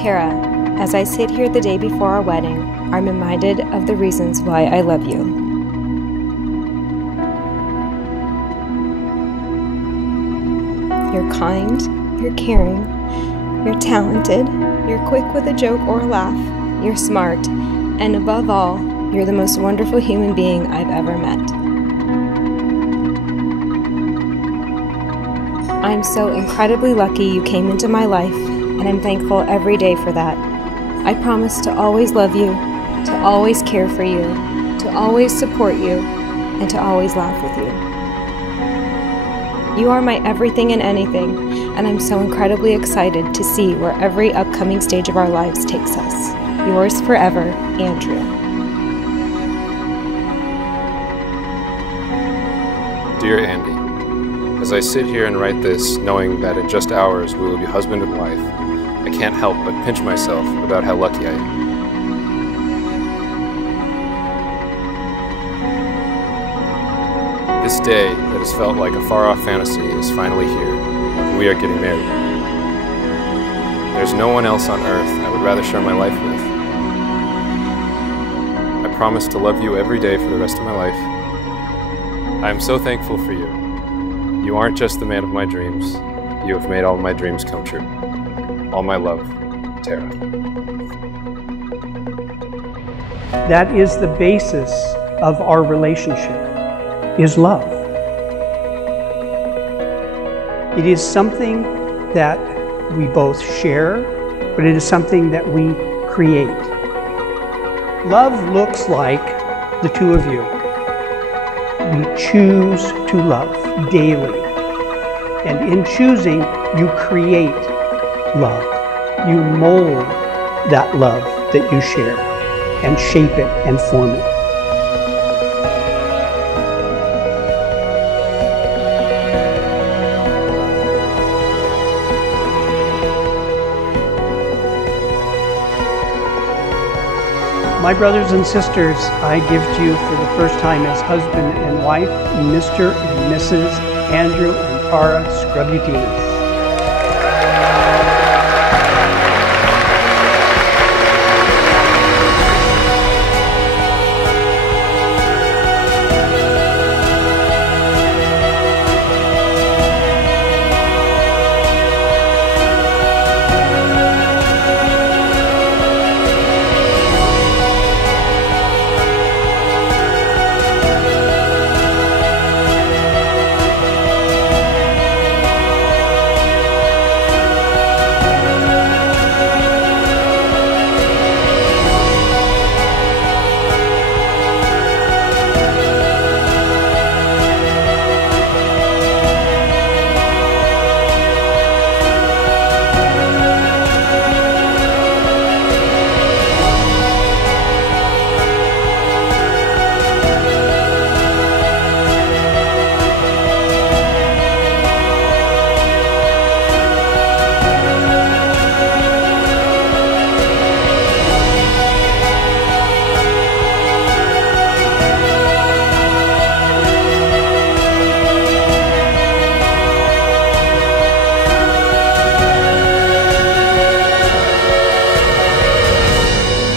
Tara, as I sit here the day before our wedding, I'm reminded of the reasons why I love you. You're kind, you're caring, you're talented, you're quick with a joke or a laugh, you're smart, and above all, you're the most wonderful human being I've ever met. I'm so incredibly lucky you came into my life, and I'm thankful every day for that. I promise to always love you, to always care for you, to always support you, and to always laugh with you. You are my everything and anything, and I'm so incredibly excited to see where every upcoming stage of our lives takes us. Yours forever, Andrew. Dear Andy, as I sit here and write this, knowing that in just hours we will be husband and wife, I can't help but pinch myself about how lucky I am. This day that has felt like a far-off fantasy is finally here, and we are getting married. There's no one else on earth I would rather share my life with. I promise to love you every day for the rest of my life. I am so thankful for you. You aren't just the man of my dreams. You have made all of my dreams come true. All my love, Tara. That is the basis of our relationship, is love. It is something that we both share, but it is something that we create. Love looks like the two of you. We choose to love daily. And in choosing, you create love. You mold that love that you share and shape it and form it. My brothers and sisters, I give to you for the first time as husband and wife, Mr. and Mrs. Andrew and Tara Scrubutinas.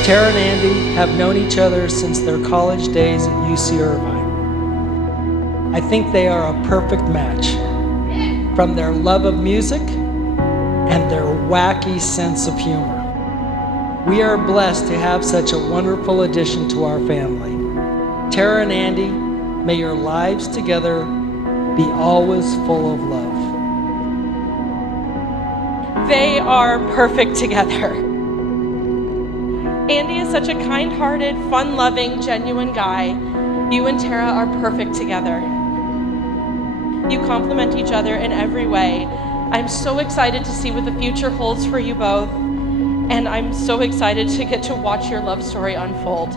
Tara and Andy have known each other since their college days at UC Irvine. I think they are a perfect match, from their love of music and their wacky sense of humor. We are blessed to have such a wonderful addition to our family. Tara and Andy, may your lives together be always full of love. They are perfect together. Andy is such a kind-hearted, fun-loving, genuine guy. You and Tara are perfect together. You complement each other in every way. I'm so excited to see what the future holds for you both, and I'm so excited to get to watch your love story unfold.